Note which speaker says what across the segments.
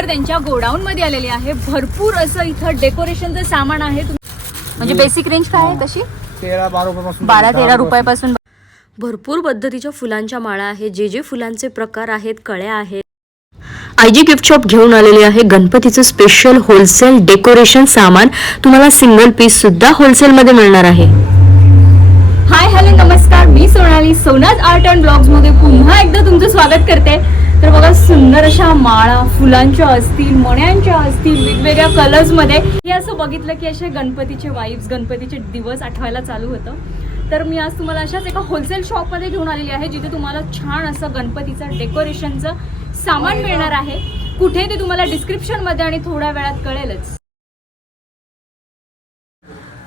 Speaker 1: Proper त्यांच्या godown मध्ये आलेली आहे. भरपूर असं इथं डेकोरेशनचं सामान आहे. तुम- म्हणजे बेसिक रेंज काय आहे कशी
Speaker 2: तेरा बारा रुपयापासून
Speaker 1: बारा तेरा रुपयापासून भरपूर पद्धतीच्या फुलांच्या माळा आहेत. जे जे फुलांचे प्रकार आहेत कळ्या आहेत. आयजी गिफ्ट शॉप घेऊन आलेले आहे गणपतीचं स्पेशल होलसेल डेकोरेशन सामान. तुम्हाला सिंगल पीस सुद्धा होलसेल मध्ये मिळणार आहे. हाय हॅलो नमस्कार. मी सोनाली. सोनाज आर्ट अँड ब्लॉग्समध्ये पुन्हा एकदा तुमचं स्वागत करते. तर बघा सुंदर अशा माळा फुलांच्या असतील मण्यांच्या असतील वेगवेगळ्या कलर्समध्ये हे असं बघितलं की असे गणपतीचे वाईब्स गणपतीचे दिवस आठवायला चालू होतं. तर मी आज तुम्हाला अशाच एका होलसेल शॉपमध्ये घेऊन आलेली आहे जिथे तुम्हाला छान असं गणपतीचं डेकोरेशनचं सामान मिळणार आहे. कुठे ते तुम्हाला डिस्क्रिप्शनमध्ये आणि थोड्या वेळात कळेलच.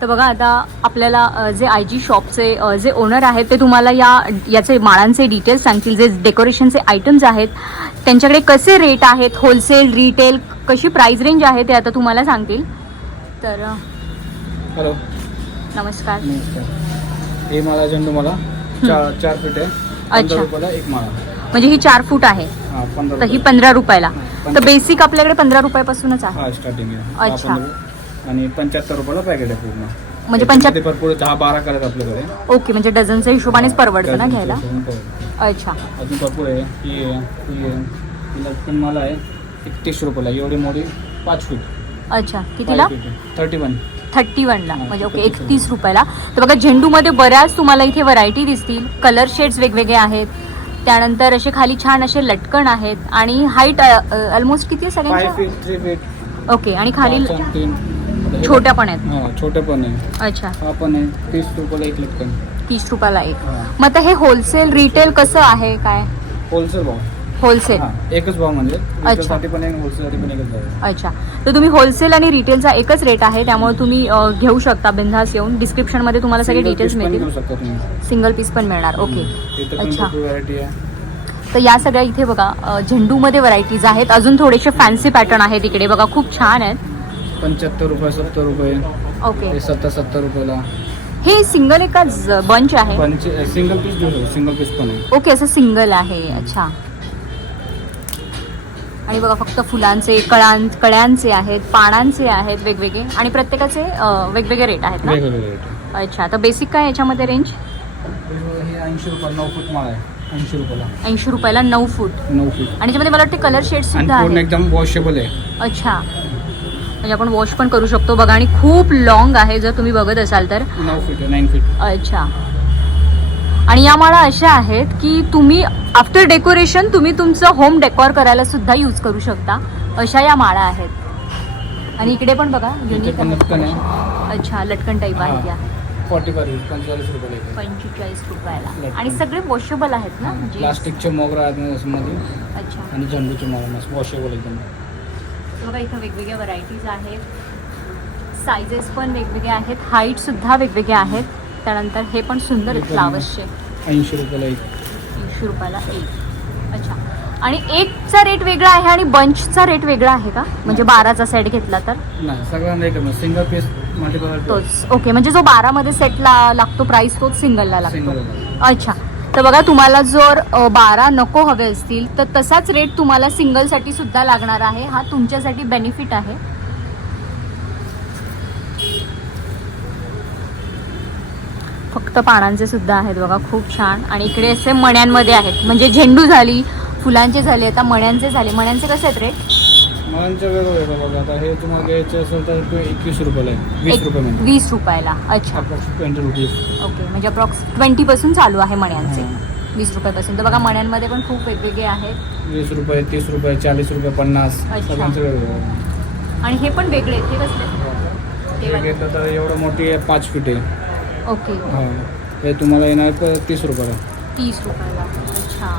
Speaker 1: तर बघा आता आपल्याला जे आय जी शॉपचे जे ओनर आहेत ते तुम्हाला या याचे माळांचे डिटेल्स सांगतील. जे डेकोरेशनचे आयटम्स आहेत त्यांच्याकडे कसे रेट आहेत? होलसेल रिटेल कशी प्राइस रेंज आहे ते आता तुम्हाला सांगतील. तर
Speaker 2: हॅलो
Speaker 1: नमस्कार.
Speaker 2: हे माळा झेंडू मला चार चार फीट आहे.
Speaker 1: अच्छा.
Speaker 2: रुपयाला एक माळा.
Speaker 1: म्हणजे ही चार फूट आहे. तर ही. पंधरा रुपयाला. तर. बेसिक आपल्याकडे पंधरा रुपयापासूनच आहे.
Speaker 2: स्टार्टिंग
Speaker 1: अच्छा.
Speaker 2: आणि पंच्याहत्तर रुपयाला पॅकेट आहे पूर्ण.
Speaker 1: म्हणजे
Speaker 2: त्याच्यामध्ये भरपूर दहा बारा करायचं आपल्याकडे.
Speaker 1: ओके म्हणजे डझनच्या हिशोबानेच परवडतं ना घ्यायला. अच्छा.
Speaker 2: अजून भरपूर आहे ही आहे ही आहे ही लटकन माला आहे एकतीस रुपयाला एवढी मोठी पाच फीट
Speaker 1: अच्छा कितीला?
Speaker 2: थर्टी वन
Speaker 1: थर्टी वनला म्हणजे ओके
Speaker 2: 31
Speaker 1: एकतीस रुपयाला. तर बघा झेंडूमध्ये बऱ्याच तुम्हाला इथे व्हरायटी दिसतील. कलर शेड्स वेगवेगळे आहेत. त्यानंतर असे खाली छान असे लटकन आहेत. आणि हाईट ऑलमोस्ट किती आहे
Speaker 2: फीट
Speaker 1: ओके आणि खाली छोट्या पण आहेत?
Speaker 2: हा छोटे पण आहे.
Speaker 1: अच्छा.
Speaker 2: हा पण आहे. तीस रुपयाला एक लटकन.
Speaker 1: तीस रुपयाला एक.
Speaker 2: हा.
Speaker 1: मग आता हे होलसेल रिटेल कसं आहे? काय?
Speaker 2: होलसेल भाव.
Speaker 1: होलसेल
Speaker 2: हा एकच भाव म्हणजे. साठी पण एक होलसेलसाठी पण एकच भाव आहे.
Speaker 1: अच्छा. तर तुम्ही होलसेल आणि रिटेलचा एकच रेट आहे. त्यामुळे तुम्ही अ, घेऊ शकता बिंदास येऊन. डिस्क्रिप्शनमध्ये तुम्हाला सगळे
Speaker 2: Single
Speaker 1: डिटेल्स
Speaker 2: piece पण
Speaker 1: मिळतील.
Speaker 2: घेऊ शकता तुम्ही
Speaker 1: सिंगल पीस पण मिळणार. ओके अच्छा.
Speaker 2: इथे पण भरपूर व्हरायटी आहे.
Speaker 1: तर या सगळ्या इथे बघा अ, झेंडूमध्ये व्हरायटीज आहेत. अजून थोडेसे फॅन्सी पॅटर्न आहेत इकडे. बघा खूप छान आहेत.
Speaker 2: पंच्याहत्तर रुपये सत्तर रुपये.
Speaker 1: ओके.
Speaker 2: हे सत्तर सत्तर रुपयाला.
Speaker 1: हे सिंगल एका बंच आहे?
Speaker 2: पंचे सिंगल पीस शकतो सिंगल पीस पण आहे.
Speaker 1: ओके असं सिंगल आहे. अच्छा. आणि बघा फक्त फुलांचे कळां कळ्यांचे आहेत पानांचे आहेत वेगवेगळे. आणि प्रत्येकाचे अ, वेगवेगळे रेट आहेत ना?
Speaker 2: वेगवेगळे रेट
Speaker 1: अच्छा तर बेसिक काय याच्यामध्ये रेंज
Speaker 2: हे ऐंशी रुपये नऊ फूट माळ आहे. ऐंशी रुपयाला.
Speaker 1: ऐंशी रुपयाला नऊ फूट.
Speaker 2: नऊ फूट.
Speaker 1: आणि त्याच्यामध्ये मला वाटते कलर शेड
Speaker 2: आणि
Speaker 1: सुद्धा
Speaker 2: पूर्ण
Speaker 1: आहे.
Speaker 2: एकदम वॉशेबल आहे.
Speaker 1: अच्छा. म्हणजे आपण वॉश पण करू शकतो. बघा आणि खूप लॉंग आहे जर तुम्ही बघत असाल तर.
Speaker 2: नऊ फीट आहे नाईन फीट
Speaker 1: अच्छा. आणि या माळा अशा आहेत की तुम्ही आफ्टर डेकोरेशन तुम्ही तुमचं होम डेकोर करायला सुद्धा यूज करू शकता. अशा या माळा आहेत. आणि इकडे पण बघा युनिक
Speaker 2: आहे.
Speaker 1: अच्छा लटकन टाईप आहेत या.
Speaker 2: पंचेचाळीस रुपयाला आहे.
Speaker 1: आणि सगळे वॉशेबल आहेत ना म्हणजे?
Speaker 2: प्लास्टिकचे मोगरा आहेत
Speaker 1: अच्छा.
Speaker 2: आणि झेंडूचे मोगरा वॉशेबल एकदम.
Speaker 1: बघा इथं वेगवेगळ्या व्हरायटीज आहेत. सायझेस पण वेगवेगळे आहेत. हाईट सुद्धा वेगवेगळे आहेत. त्यानंतर हे पण सुंदर फ्लावर्सचे
Speaker 2: ऐंशी रुपयाला एक.
Speaker 1: तीनशे रुपयाला एक. अच्छा. आणि एकचा रेट वेगळा आहे आणि बंचचा रेट वेगळा आहे का? म्हणजे बाराचा सेट घेतला तर?
Speaker 2: नाही सिंगल पीस
Speaker 1: तोच. ओके म्हणजे जो बारामध्ये सेटला लागतो प्राइस तोच सिंगलला लागतो. अच्छा. तर बघा तुम्हाला जर बारा नको हवे असतील तर तसाच रेट तुम्हाला सिंगलसाठी सुद्धा लागणार आहे. हा तुमच्यासाठी बेनिफिट आहे. फक्त पानांचे सुद्धा आहेत बघा खूप छान. आणि इकडे असे मण्यांमध्ये आहेत. म्हणजे झेंडू झाली फुलांचे झाले आता मण्यांचे झाले. मण्यांचे कसे आहेत रेट
Speaker 2: मुलांचं वेगळं वेगळं बघा आता हे तुम्हाला घ्यायचं असेल तर ते एकवीस रुपयाला आहे. वीस रुपये म्हणजे
Speaker 1: वीस रुपयाला. अच्छा.
Speaker 2: ट्वेंटी रुपीज
Speaker 1: ओके म्हणजे अप्रॉक्स ट्वेंटी पासून चालू आहे मण्यांचे. वीस रुपयापासून. तर बघा मण्यांमध्ये पण खूप वेगवेगळे आहेत.
Speaker 2: वीस रुपये तीस रुपये चाळीस रुपये पन्नास.
Speaker 1: अच्छा.
Speaker 2: सगळ्यांचं वेगळं
Speaker 1: आणि हे पण वेगळे आहेत हे कसले? ते
Speaker 2: हे
Speaker 1: वाले.
Speaker 2: घेतलं तर एवढं मोठी आहे पाच फीट आहे.
Speaker 1: ओके.
Speaker 2: हा. हे तुम्हाला येणार आहे तीस रुपयाला.
Speaker 1: तीस रुपयाला. अच्छा.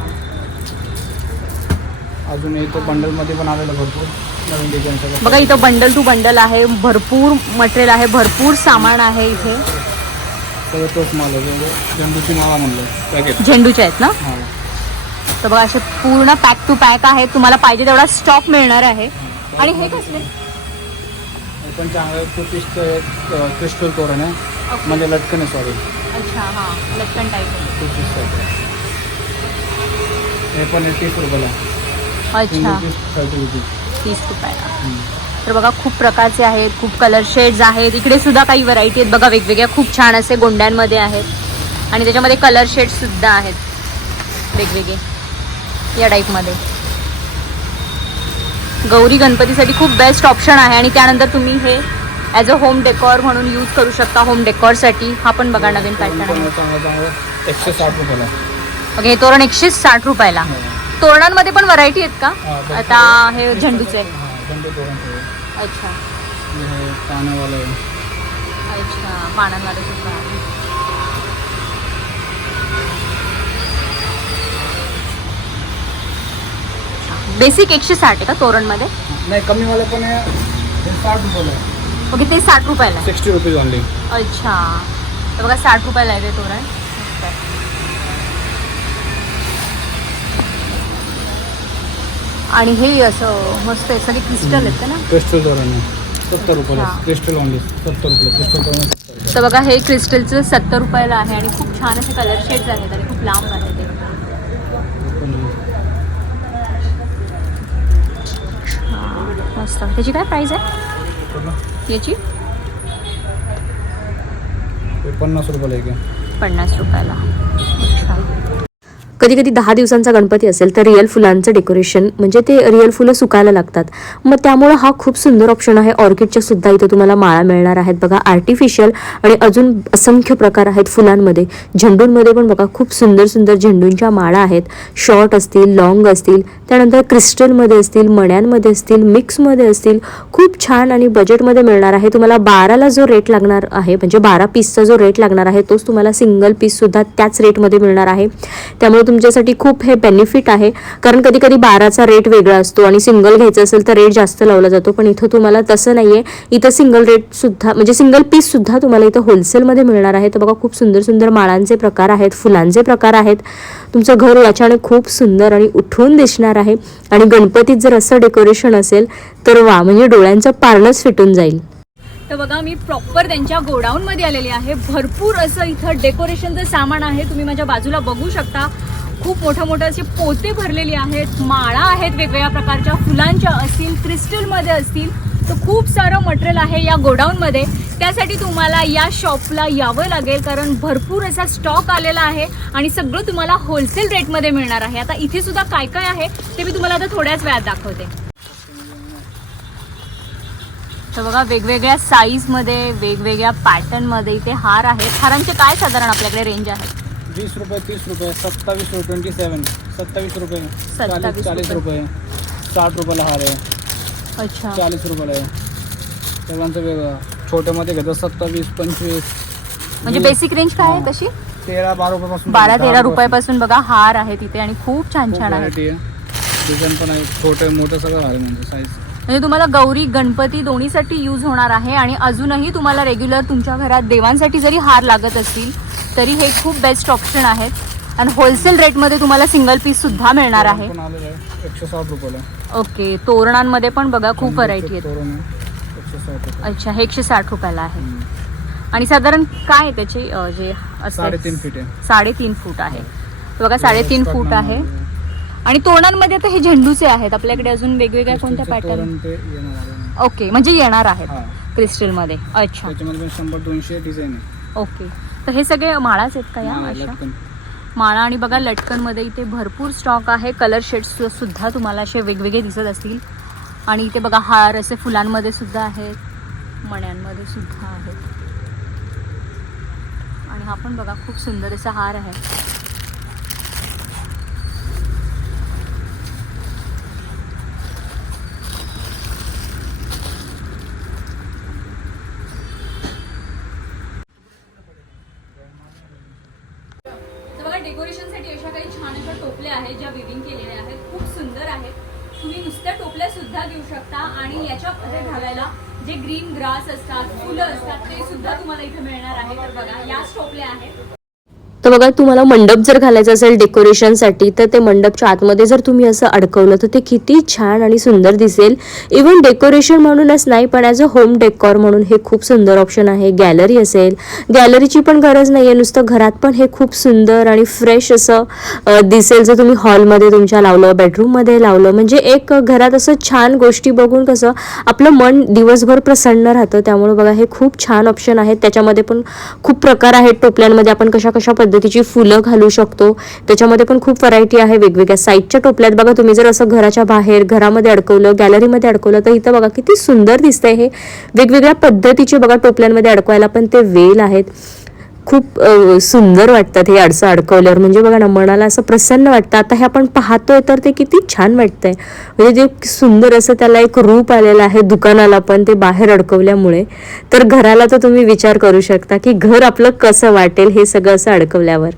Speaker 2: अजून इथं बंडलमध्ये पण आलेलं भरपूर नवीन डिझाईन सगळं.
Speaker 1: बघा इथं बंडल टू बंडल आहे भरपूर मटेरियल आहे भरपूर सामान आहे इथे.
Speaker 2: सगळं तोच माल आहे म्हणजे झेंडूची माळा म्हणलं. पॅकेट
Speaker 1: झेंडूचे आहेत ना?
Speaker 2: हां.
Speaker 1: तर बघा असे पूर्ण पॅक टू पॅक आहेत. तुम्हाला पाहिजे तेवढा स्टॉक मिळणार आहे. आणि हे कसले?
Speaker 2: हे पण चांगलं एक क्रिस्टल तोरण आहे म्हणजे लटकन आहे सॉरी
Speaker 1: अच्छा हां. लटकन टाईप
Speaker 2: हे पण आहे तीस रुपयाला
Speaker 1: अच्छा.
Speaker 2: थर्टी रुपीज
Speaker 1: तीस रुपयाला. तर बघा खूप प्रकारचे आहेत खूप कलर शेड्स आहेत. इकडे सुद्धा काही व्हरायटी आहेत. बघा वेगवेगळ्या खूप छान असे गोंड्यांमध्ये आहेत. आणि त्याच्यामध्ये कलर शेड्स सुद्धा आहेत. वेगवेगळे. या टाईपमध्ये गौरी गणपतीसाठी खूप बेस्ट ऑप्शन आहे. आणि त्यानंतर तुम्ही हे ॲज अ होम डेकॉर म्हणून यूज करू शकता होम डेकॉरसाठी हा पण बघा नवीन पॅटर्न आहे.
Speaker 2: चांगलं चांगलं एकशे साठ रुपयाला.
Speaker 1: ओके हे तोरण एकशे साठ रुपयाला.
Speaker 2: हो.
Speaker 1: तोरणांमध्ये पण व्हरायटी आहेत का?
Speaker 2: हा, भरपूर.
Speaker 1: आता हे झेंडूचे. आहे.
Speaker 2: हां झेंडू तोरण आहे.
Speaker 1: अच्छा.
Speaker 2: हे पाण्यावालं आहे
Speaker 1: अच्छा पानांमध्ये सुद्धा आहे. बेसिक एकशे साठ आहे का तोरणमध्ये?
Speaker 2: नाही कमीवालं पण आहे. हे साठ रुपयाला आहे.
Speaker 1: ओके ते साठ रुपयाला आहे.
Speaker 2: सिक्स्टी रुपीज ऑनली
Speaker 1: अच्छा. तर बघा साठ रुपयाला आहे ते तोरण. आणि हे असं मस्त आहे सगळे क्रिस्टल आहेत ना?
Speaker 2: क्रिस्टल आहे सत्तर रुपयाला.
Speaker 1: अच्छा.
Speaker 2: क्रिस्टल ऑनली सत्तर रुपये क्रिस्टल तोरण आहे 70 रुपये.
Speaker 1: तर बघा हे क्रिस्टलचं सत्तर रुपयाला आहे आणि खूप छान असे कलर शेड्स आहेत आणि खूप लांब आहे ते. हा, मस्त. त्याची काय प्राइस आहे? याची?
Speaker 2: पन्नास रुपयाला एक आहे.
Speaker 1: पन्नास रुपयाला. अच्छा.
Speaker 3: कधी कधी दहा दिवसांचा गणपती असेल तर रिअल फुलांचं डेकोरेशन म्हणजे ते रिअल फुलं सुकायला लागतात. मग त्यामुळं हा खूप सुंदर ऑप्शन आहे. ऑर्किडच्या सुद्धा इथं तुम्हाला माळा मिळणार आहेत. बघा आर्टिफिशियल आणि अजून असंख्य प्रकार आहेत फुलांमध्ये. झेंडूंमध्ये पण बघा खूप सुंदर सुंदर झेंडूंच्या माळा आहेत. शॉर्ट असतील लॉंग असतील त्यानंतर क्रिस्टलमध्ये असतील मण्यांमध्ये असतील मिक्समध्ये असतील. खूप छान आणि बजेटमध्ये मिळणार आहे. तुम्हाला बाराला जो रेट लागणार आहे म्हणजे बारा पीसचा जो रेट लागणार आहे तोच तुम्हाला सिंगल पीससुद्धा त्याच रेटमध्ये मिळणार आहे. त्यामुळे तुमच्यासाठी खूप हे बेनिफिट आहे. कारण कधी कधी बाराचा रेट वेगळा असतो आणि सिंगल घ्यायचं असेल तर रेट जास्त लावला जातो. पण इथं तुम्हाला तसं नाही आहे इथं सिंगल रेटसुद्धा म्हणजे सिंगल पीससुद्धा तुम्हाला इथं होलसेलमध्ये मिळणार आहे. तर बघा खूप सुंदर सुंदर माळांचे प्रकार आहेत फुलांचे प्रकार आहेत. तुमचं घर याच्याने खूप सुंदर आणि उठून दिसणार आहे. आणि गणपतीत जर असं डेकोरेशन असेल तर वा म्हणजे डोळ्यांचं पारणंच फिटून जाईल.
Speaker 1: तर बघा मी प्रॉपर त्यांच्या गोडाऊनमध्ये आलेली आहे. भरपूर असं इथं डेकोरेशनचं सामान आहे. तुम्ही माझ्या बाजूला बघू शकता. खूप मोठं मोठ्या असे पोते भरलेले आहेत माळा आहेत वेगवेगळ्या प्रकारच्या फुलांच्या असतील क्रिस्टलमध्ये असतील. तर खूप सारं मटेरियल आहे या गोडाऊनमध्ये. त्यासाठी तुम्हाला या शॉपला यावं लागेल कारण भरपूर असा स्टॉक आलेला आहे आणि सगळं तुम्हाला होलसेल रेटमध्ये मिळणार आहे. आता इथे सुद्धा काय काय आहे ते मी तुम्हाला आता थोड्याच वेळात दाखवते. तर बघा वेगवेगळ्या साईजमध्ये वेगवेगळ्या पॅटर्नमध्ये इथे हार आहेत. हारांचे काय साधारण आपल्याकडे रेंज आहे?
Speaker 2: वीस रुपये तीस रुपये सत्तावीस रुपये ट्वेंटी सेवन सत्तावीस रुपये चाळीस चाळीस
Speaker 1: रुपये.
Speaker 2: साठ रुपयाला हार आहे.
Speaker 1: अच्छा.
Speaker 2: चाळीस रुपयाला आहे. सगळ्यांचं वेगळं. छोट्यामध्ये घेतो सत्तावीस पंचवीस.
Speaker 1: म्हणजे बेसिक रेंज काय आहे कशी
Speaker 2: तेरा बारा रुपयापासून
Speaker 1: बारा तेरा रुपयापासून. बघा हार आहे तिथे आणि खूप छान छान आहे.
Speaker 2: डिझाईन पण आहे. छोटे मोठे सगळं आहे म्हणजे साईज
Speaker 1: म्हणजे तुम्हाला गौरी गणपती दोन्हीसाठी यूज होणार आहे आणि अजूनही तुम्हाला रेग्युलर तुमच्या घरात देवांसाठी जरी हार लागत असतील तरी हे खूप बेस्ट ऑप्शन आहेत आणि होलसेल रेटमध्ये तुम्हाला सिंगल पीस सुद्धा मिळणार आहे.
Speaker 2: एकशे साठ रुपयाला.
Speaker 1: ओके तोरणांमध्ये पण बघा खूप व्हरायटी आहेत. अच्छा हे एकशे साठ रुपयाला आहे. आणि साधारण काय आहे त्याचे जे असते?
Speaker 2: साडेतीन फीट आहे.
Speaker 1: साडेतीन फूट आहे. तर बघा साडेतीन फूट आहे. आणि तोरणांमध्ये आता हे झेंडूचे आहेत. आपल्याकडे अजून वेगवेगळ्या कोणत्या पॅटर्न. ओके म्हणजे येणार आहेत क्रिस्टलमध्ये अच्छा.
Speaker 2: शंभर दोनशे डिझाईन
Speaker 1: ओके. तर हे सगळे माळाच आहेत का या अशा. माळा आणि बघा लटकनमध्ये इथे भरपूर स्टॉक आहे. कलर शेड्स सुद्धा तुम्हाला असे वेगवेगळे दिसत असतील. आणि इथे बघा हार असे फुलांमध्ये सुद्धा आहेत. मण्यांमध्ये सुद्धा आहेत. आणि हा पण बघा खूप सुंदर असा हार आहे. डेकोरेशनसाठी अशा काही छान अशा टोपल्या आहेत ज्या विविंग केलेल्या आहेत. खूप सुंदर आहेत. तुम्ही नुसत्या टोपल्या सुद्धा घेऊ शकता आणि याच्यामध्ये घालायला जे ग्रीन ग्रास असतात फुलं असतात ते सुद्धा तुम्हाला इथे मिळणार आहे. तर बघा याच टोपल्या आहेत.
Speaker 3: तर बघा तुम्हाला मंडप जर घालायचं असेल डेकोरेशनसाठी तर ते मंडपच्या आतमध्ये जर तुम्ही असं अडकवलं तर ते किती छान आणि सुंदर दिसेल. इवन डेकोरेशन म्हणूनच नाही पण ॲज अ होम डेकॉर म्हणून हे खूप सुंदर ऑप्शन आहे. गॅलरी असेल. गॅलरीची पण गरज नाही आहे नुसतं घरात पण हे खूप सुंदर आणि फ्रेश असं दिसेल. जर तुम्ही हॉलमध्ये तुमच्या लावलं बेडरूममध्ये लावलं म्हणजे एक घरात असं छान गोष्टी बघून कसं आपलं मन दिवसभर प्रसन्न राहतं. त्यामुळे बघा हे खूप छान ऑप्शन आहेत त्याच्यामध्ये पण खूप प्रकार आहेत. टोपल्यांमध्ये आपण कशा कशा पद्धतीची फुलं घालू शकतो. त्याच्यामध्ये पण खूप व्हरायटी आहे वेगवेगळ्या. साईडच्या टोपल्यात बघा तुम्ही जर असं घराच्या बाहेर घरामध्ये अडकवलं गॅलरीमध्ये अडकवलं तर इथं बघा किती सुंदर दिसतंय हे. वेगवेगळ्या पद्धतीचे बघा टोपल्यांमध्ये अडकवायला पण ते वेल आहेत. खूप सुंदर वाटतात हे अडसं अडकवल्यावर. म्हणजे बघा ना मनाला असं प्रसन्न वाटतं. आता हे आपण पाहतोय तर ते किती छान वाटतंय. म्हणजे जे सुंदर असं त्याला एक रूप आलेलं आहे दुकानाला पण ते बाहेर अडकवल्यामुळे. तर घराला तर तुम्ही विचार करू शकता की घर आपलं कसं वाटेल हे सगळं असं अडकवल्यावर.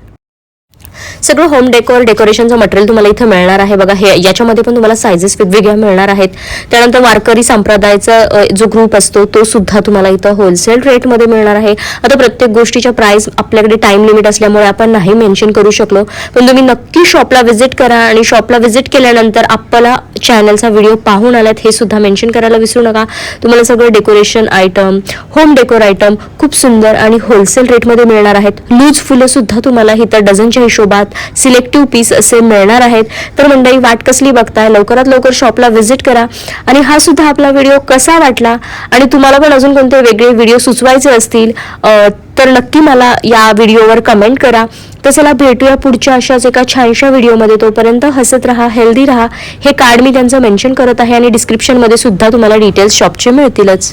Speaker 3: सगळं होम डेकोर डेकोरेशनचं मटेरियल तुम्हाला इथं मिळणार आहे. बघा हे याच्यामध्ये पण तुम्हाला सायझेस वेगवेगळ्या मिळणार आहेत. त्यानंतर वारकरी संप्रदायाचा जो ग्रुप असतो तो सुद्धा तुम्हाला इथं होलसेल रेटमध्ये मिळणार आहे. आता प्रत्येक गोष्टीच्या प्राइस आपल्याकडे टाइम लिमिट असल्यामुळे आपण नाही मेन्शन करू शकलो. पण तुम्ही नक्की शॉपला व्हिजिट करा आणि शॉपला व्हिजिट केल्यानंतर आपला चॅनलचा व्हिडिओ पाहून आलात हे सुद्धा मेन्शन करायला विसरू नका. तुम्हाला सगळं decoration item home decor item खूप सुंदर आणि होलसेल रेटमध्ये मिळणार आहेत. लूज फुलं सुद्धा तुम्हाला इथं डझनच्या हिशोबात सिलेक्टिव्ह पीस असे मिळणार आहेत. तर मंडळी वाट कसली बघताय? लवकरात लवकर शॉपला व्हिजिट करा. आणि हा सुद्धा आपला व्हिडिओ कसा वाटला? आणि तुम्हाला पण अजून कोणते वेगळे व्हिडिओ सुचवायचे असतील तर नक्की मला या व्हिडिओवर कमेंट करा. तर चला भेटूया पुढच्या अशाच एका छानशा व्हिडिओमध्ये तोपर्यंत हसत राहा हेल्दी राहा. हे कार्ड मी त्यांचं मेन्शन करत आहे आणि डिस्क्रिप्शनमध्ये सुद्धा तुम्हाला डिटेल्स शॉपचे मिळतीलच.